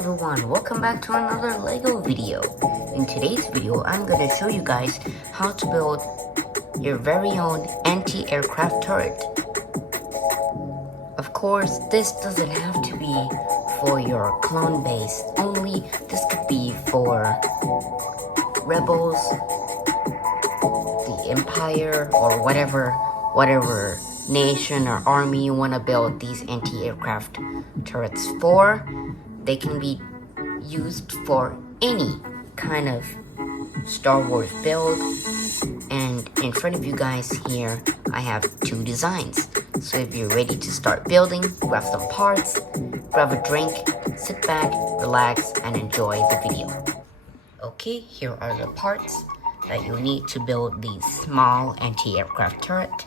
everyone, welcome back to another LEGO video. In today's video, I'm going to show you guys how to build your very own anti-aircraft turret. Of course, this doesn't have to be for your clone base only. This could be for rebels, the empire, or whatever nation or army you want to build these anti-aircraft turrets for. They can be used for any kind of Star Wars build. And in front of you guys here, I have two designs. So if you're ready to start building, grab some parts, grab a drink, sit back, relax, and enjoy the video. Okay, here are the parts that you need to build the small anti-aircraft turret.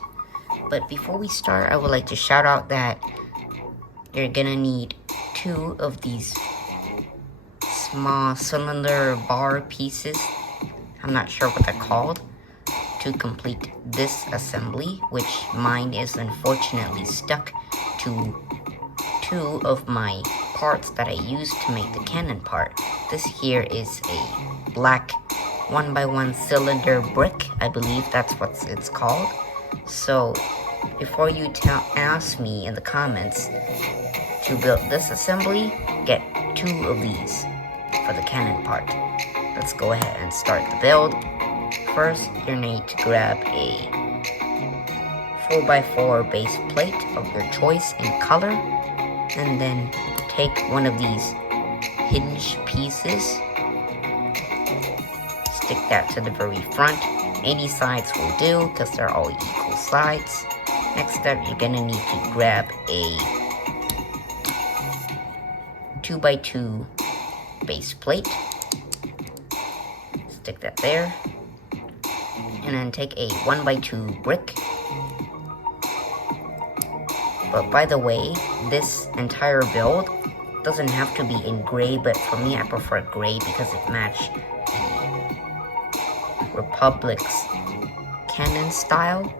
But before we start, I would like to shout out that you're gonna need two of these small cylinder bar pieces. I'm not sure what they're called, to complete this assembly, which mine is unfortunately stuck to two of my parts that I used to make the cannon part. This here is a black 1x1 cylinder brick. I believe that's what it's called. So before you ask me in the comments to build this assembly, get two of these for the cannon part. Let's go ahead and start the build. First, you need to grab a 4x4 base plate of your choice in color, and then take one of these hinge pieces, stick that to the very front. Any sides will do because they're all equal sides. Next step, you're gonna need to grab a 2x2 base plate, stick that there, and then take a 1x2 brick. But by the way, this entire build doesn't have to be in gray, but for me I prefer gray because it matches the Republic's cannon style.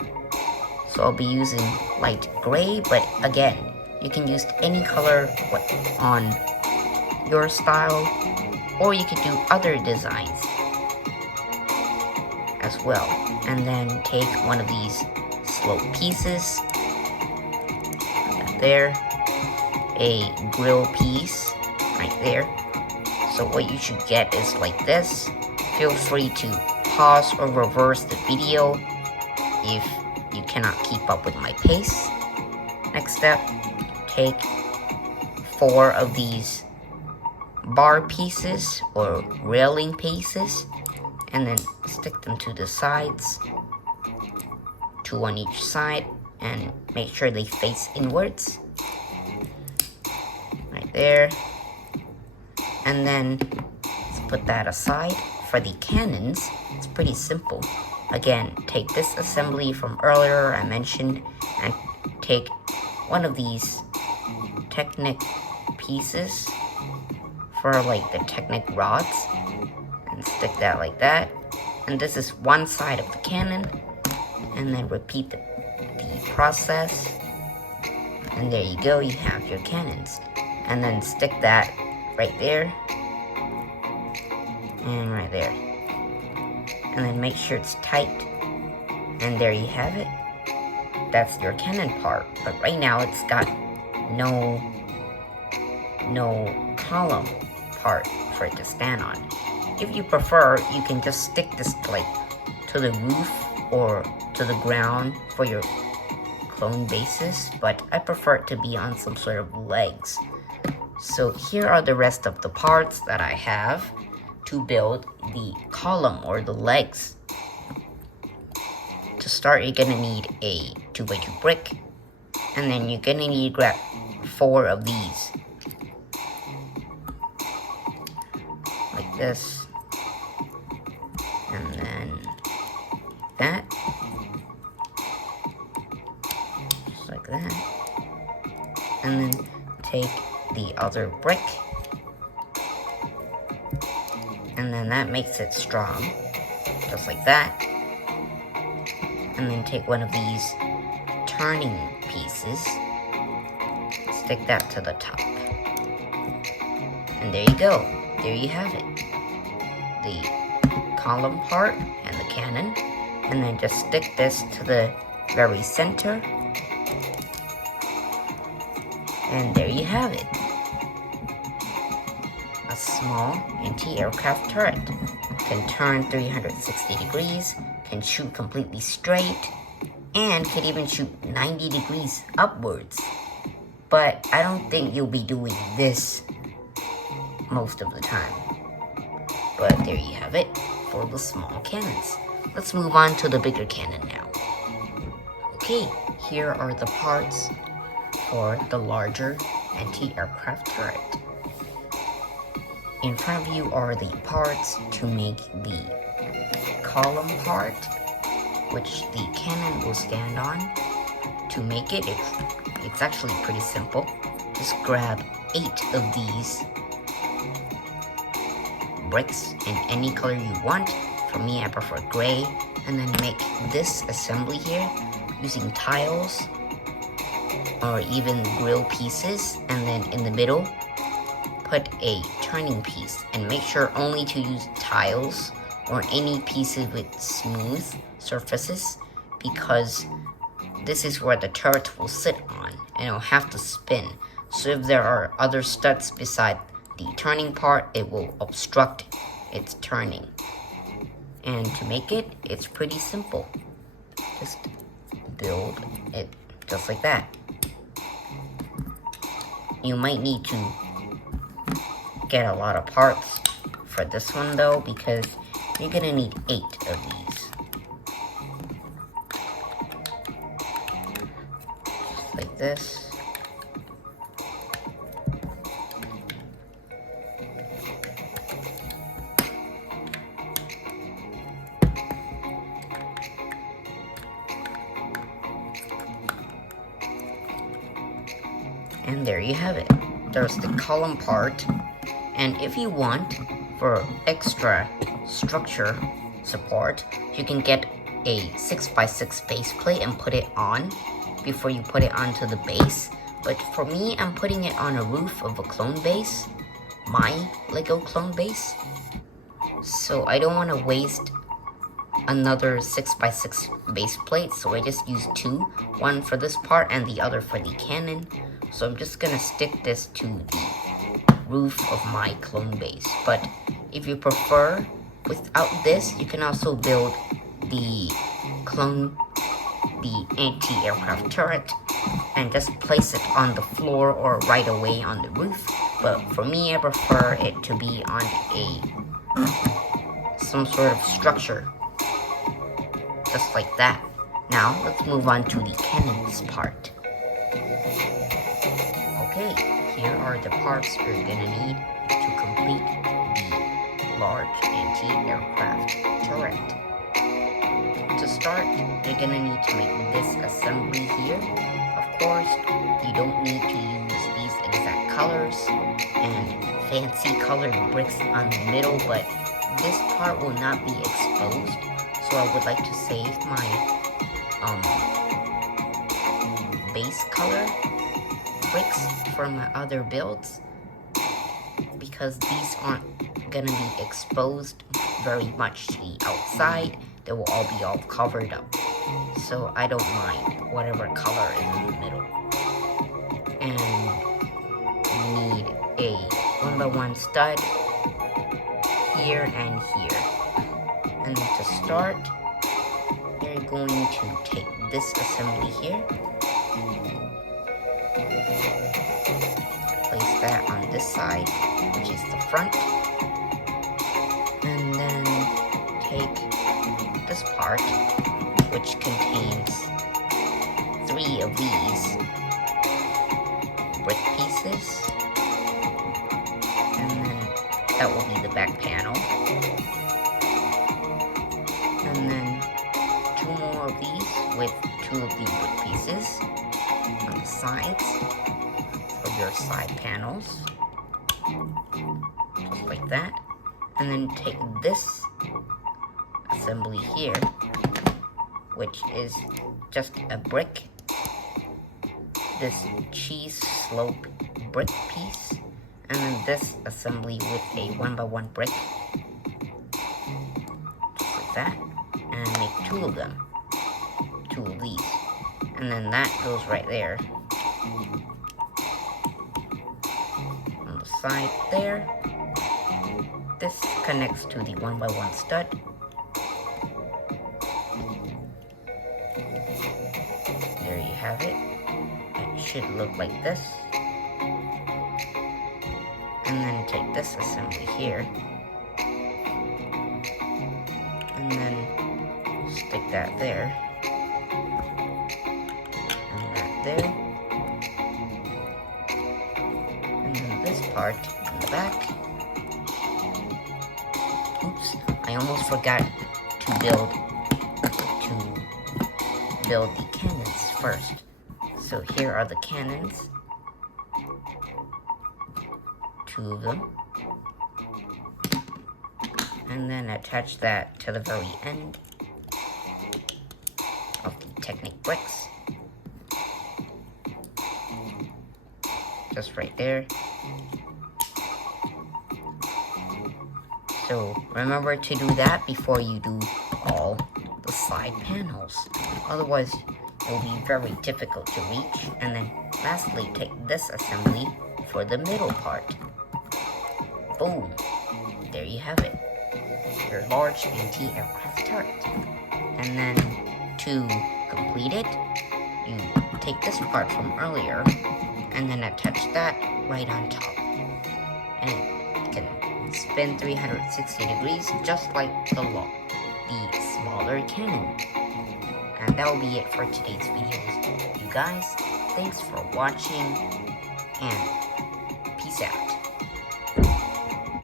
So I'll be using light gray, but again, you can use any color on your style, or you could do other designs as well. And then take one of these slope pieces, there, a grill piece right there. So what you should get is like this. Feel free to pause or reverse the video if you cannot keep up with my pace. Next step, take 4 of these bar pieces or railing pieces, and then stick them to the sides, 2 on each side, and make sure they face inwards, right there. And then let's put that aside. For the cannons, it's pretty simple. Again, take this assembly from earlier I mentioned, and take one of these Technic pieces for like the Technic rods, and stick that like that. And this is one side of the cannon, and then repeat the process, and there you go, you have your cannons. And then stick that right there and right there, and then make sure it's tight, and there you have it. That's your cannon part. But right now it's got no column part for it to stand on. If you prefer, you can just stick this like to the roof or to the ground for your clone bases, but I prefer it to be on some sort of legs. So here are the rest of the parts that I have to build the column or the legs. To start, you're gonna need a 2x2 brick, and then you're gonna need to grab 4 of these, like this, and then that, just like that, and then take the other brick, and then that makes it strong, just like that. And then take one of these turning pieces, stick that to the top, And there you go. There you have it. The column part and the cannon. And then just stick this to the very center. And there you have it. A small anti-aircraft turret. Can turn 360 degrees, can shoot completely straight, and can even shoot 90 degrees upwards. But I don't think you'll be doing this most of the time. But there you have it for the small cannons. Let's move on to the bigger cannon now. Okay, here are the parts for the larger anti-aircraft turret. In front of you are the parts to make the column part, which the cannon will stand on. To make it, it's actually pretty simple. Just grab 8 of these bricks in any color you want. For me, I prefer gray. And then make this assembly here using tiles or even grill pieces. And then in the middle, put a turning piece, and make sure only to use tiles or any pieces with smooth surfaces, because this is where the turret will sit on and it'll have to spin. So if there are other studs beside the turning part, it will obstruct its turning. And to make it, it's pretty simple. Just build it just like that. You might need to get a lot of parts for this one though, because you're gonna need 8 of these. Just like this. And there you have it. There's the column part. And if you want, for extra structure support, you can get a 6x6 base plate and put it on before you put it onto the base. But for me, I'm putting it on a roof of a clone base, my Lego clone base. So I don't want to waste another 6x6 base plate, so I just use 2, one for this part and the other for the cannon. So I'm just gonna stick this to the roof of my clone base. But if you prefer, without this, you can also build the anti-aircraft turret and just place it on the floor or right away on the roof. But for me, I prefer it to be on some sort of structure, just like that. Now let's move on to the cannons part. Okay, here are the parts you're gonna need to complete the large anti-aircraft turret. To start, you're gonna need to make this assembly here. Of course, you don't need to use these exact colors and fancy colored bricks on the middle, but this part will not be exposed, so I would like to save my base color bricks for my other builds, because these aren't gonna be exposed very much to the outside. They will all be covered up, so I don't mind whatever color is in the middle. And you need a 1x1 stud here and here. And to start, you're going to take this assembly here, place that on this side, which is the front, and then take this part, which contains 3 of these brick pieces, and then that will be the back panel, and then 2 more of these with 2 of the brick pieces on the sides for your side panels, just like that. And then take this assembly here, which is just a brick, this cheese slope brick piece, and then this assembly with a 1x1 brick, just like that, and make 2 of them, 2 of these, and then that goes right there, on the side there. This connects to the 1x1 stud. There you have it. It should look like this. And then take this assembly here. And then stick that there. And that there. And then this part in the back. Oops, I almost forgot to build the cannons first. So here are the cannons. 2 of them. And then attach that to the very end of the Technic bricks. Just right there. So remember to do that before you do all the side panels. Otherwise, it will be very difficult to reach. And then lastly, take this assembly for the middle part. Boom. There you have it. Your large anti-aircraft turret. And then to complete it, you take this part from earlier and then attach that right on top. And it can spin 360 degrees just like the smaller cannon. And that will be it for today's videos. You guys, thanks for watching, and